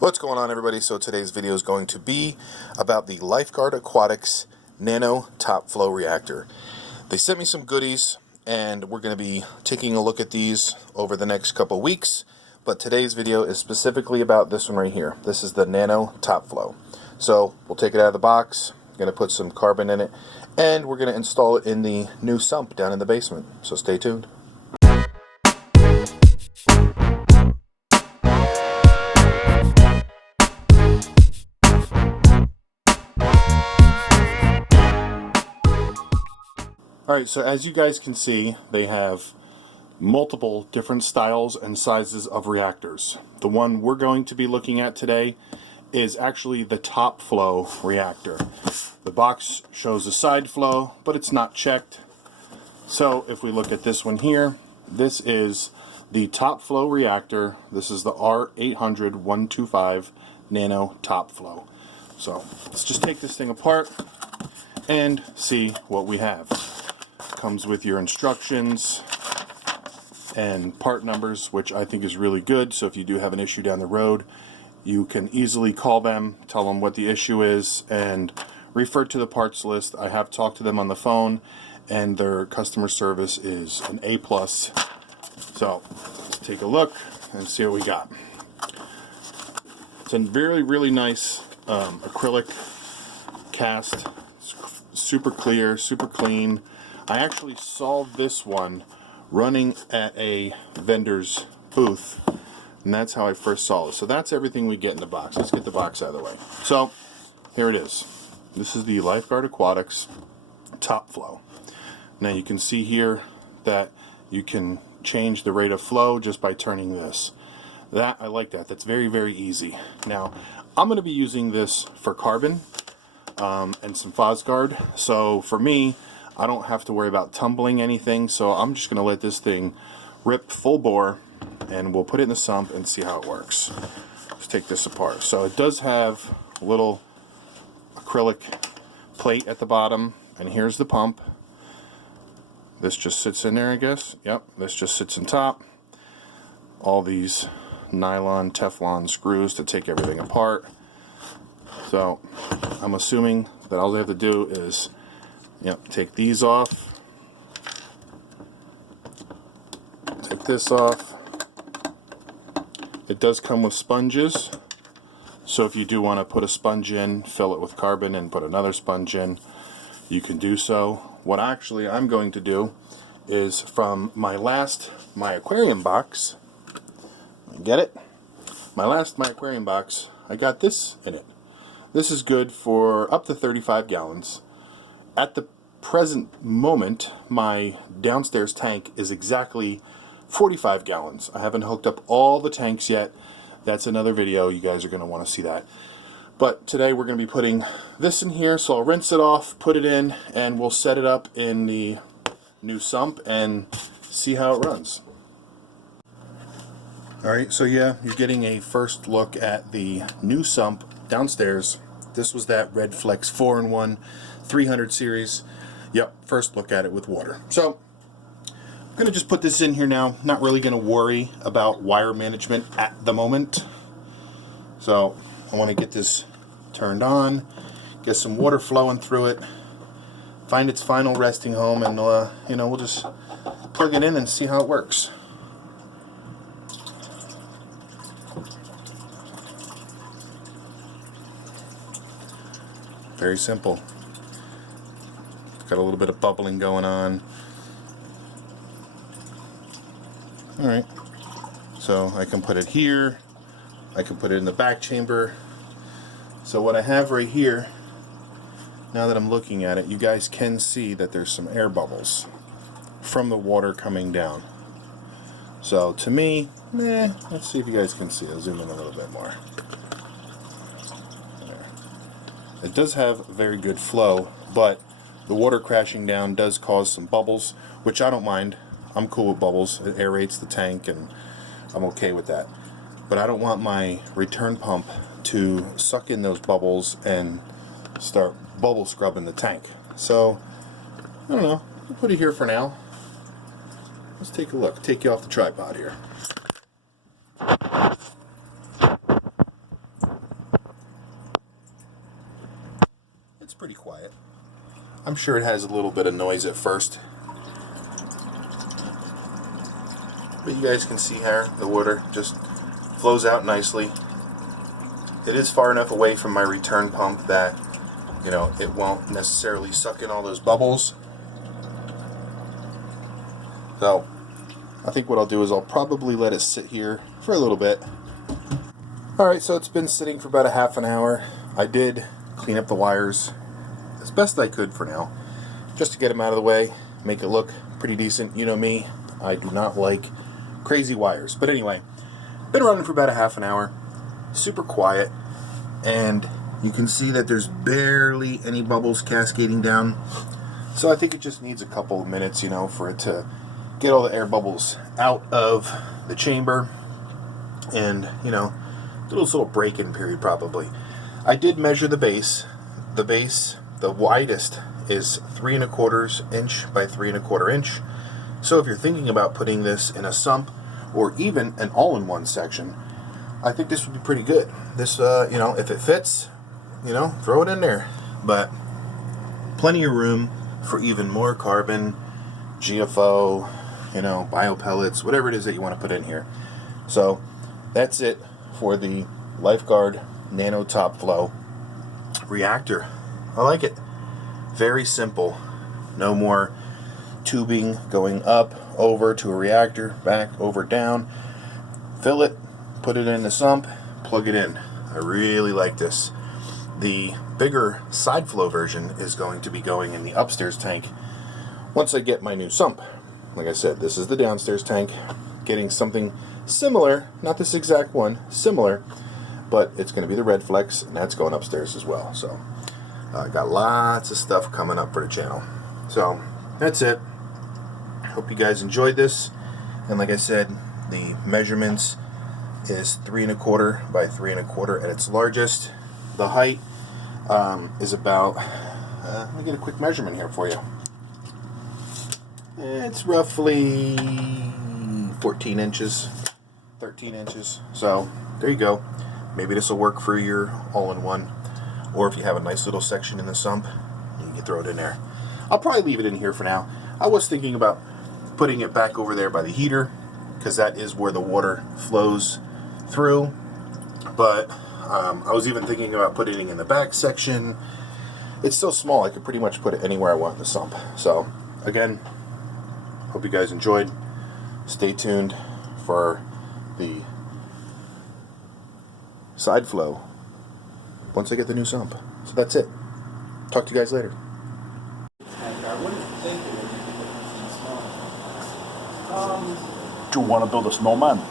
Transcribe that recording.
What's going on, everybody? So today's video is going to be about the Lifegard Aquatics Nano Top Flow Reactor. They sent me some goodies and we're going to be taking a look at these over the next couple weeks, but today's video is specifically about this one right here. This is the Nano Top Flow. So we'll take it out of the box, going to put some carbon in it, and we're going to install it in the new sump down in the basement. So stay tuned. Alright, so as you guys can see, they have multiple different styles and sizes of reactors. The one we're going to be looking at today is actually the top flow reactor. The box shows a side flow, but it's not checked. So if we look at this one here, this is the top flow reactor. This is the R800125 Nano Top Flow. So let's just take this thing apart and see what we have. Comes with your instructions and part numbers, which I think is really good. So if you do have an issue down the road, you can easily call them, tell them what the issue is, and refer to the parts list. I have talked to them on the phone, and their customer service is an A+. So let's take a look and see what we got. It's a really nice acrylic cast. It's super clear, super clean. I actually saw this one running at a vendor's booth, and that's how I first saw it. So that's everything we get in the box. Let's get the box out of the way. So here it is. This is the Lifegard Aquatics Top Flow. Now you can see here that you can change the rate of flow just by turning this. I like that. That's very easy. Now I'm going to be using this for carbon and some Fosgard. So for me, I don't have to worry about tumbling anything, so I'm just going to let this thing rip full bore, and we'll put it in the sump and see how it works. Let's take this apart. So it does have a little acrylic plate at the bottom, and here's the pump. This just sits in there, I guess. Yep, this just sits on top. All these nylon, Teflon screws to take everything apart. So I'm assuming that all they have to do is take these off, take this off. It does come with sponges, so if you do want to put a sponge in, fill it with carbon and put another sponge in, you can do so. What actually I'm going to do is from my aquarium box, get it? My aquarium box, I got this in it. This is good for up to 35 gallons. At the present moment, my downstairs tank is exactly 45 gallons. I haven't hooked up all the tanks yet. That's another video. You guys are going to want to see that. But today we're going to be putting this in here, so I'll rinse it off, put it in, and we'll set it up in the new sump and see how it runs. Alright, so yeah, you're getting a first look at the new sump downstairs. This was that Red Flex 4-in-1 300 series. Yep, first look at it with water. So I'm going to just put this in here now. Not really going to worry about wire management at the moment. So I want to get this turned on, get some water flowing through it, find its final resting home, and we'll just plug it in and see how it works. Very simple. Got a little bit of bubbling going on. Alright, so I can put it here, I can put it in the back chamber. So what I have right here, now that I'm looking at it, you guys can see that there's some air bubbles from the water coming down. So to me, let's see if you guys can see. I'll zoom in a little bit more. There. It does have very good flow, but the water crashing down does cause some bubbles, which I don't mind. I'm cool with bubbles. It aerates the tank, and I'm okay with that. But I don't want my return pump to suck in those bubbles and start bubble scrubbing the tank. So, I don't know. We'll put it here for now. Let's take a look. Take you off the tripod here. pretty quiet. I'm sure it has a little bit of noise at first, but you guys can see here the water just flows out nicely. It is far enough away from my return pump that, you know, it won't necessarily suck in all those bubbles. So I think what I'll do is I'll probably let it sit here for a little bit. Alright, so it's been sitting for about a half an hour. I did clean up the wires as best I could for now, just to get them out of the way, make it look pretty decent. You know me, I do not like crazy wires. But anyway, been running for about a half an hour, super quiet, and you can see that there's barely any bubbles cascading down. So I think it just needs a couple of minutes, you know, for it to get all the air bubbles out of the chamber and, you know, do this little break-in period probably. I did measure the base. The base, the widest, is 3 1/4 inch by 3 1/4 inch. So if you're thinking about putting this in a sump or even an all-in-one section, I think this would be pretty good. This, you know, if it fits, you know, throw it in there. But plenty of room for even more carbon, GFO, you know, biopellets, whatever it is that you want to put in here. So that's it for the Lifegard Nano Top Flow Reactor. I like it. Very simple. No more tubing going up, over to a reactor, back, over, down. Fill it, put it in the sump, plug it in. I really like this. The bigger side flow version is going to be going in the upstairs tank once I get my new sump. Like I said, this is the downstairs tank. Getting something similar, not this exact one, similar, but it's going to be the Red Flex, and that's going upstairs as well. So got lots of stuff coming up for the channel. So that's it. Hope you guys enjoyed this. And like I said, the measurements is 3 1/4 by 3 1/4 at its largest. The height is about, let me get a quick measurement here for you. It's roughly 14 inches, 13 inches. So there you go. Maybe this will work for your all-in-one, or if you have a nice little section in the sump, you can throw it in there. I'll probably leave it in here for now. I was thinking about putting it back over there by the heater, because that is where the water flows through. But I was even thinking about putting it in the back section. It's so small, I could pretty much put it anywhere I want in the sump. So again, hope you guys enjoyed. Stay tuned for the side flow once I get the new sump. So that's it. Talk to you guys later. Do you want to build a snowman?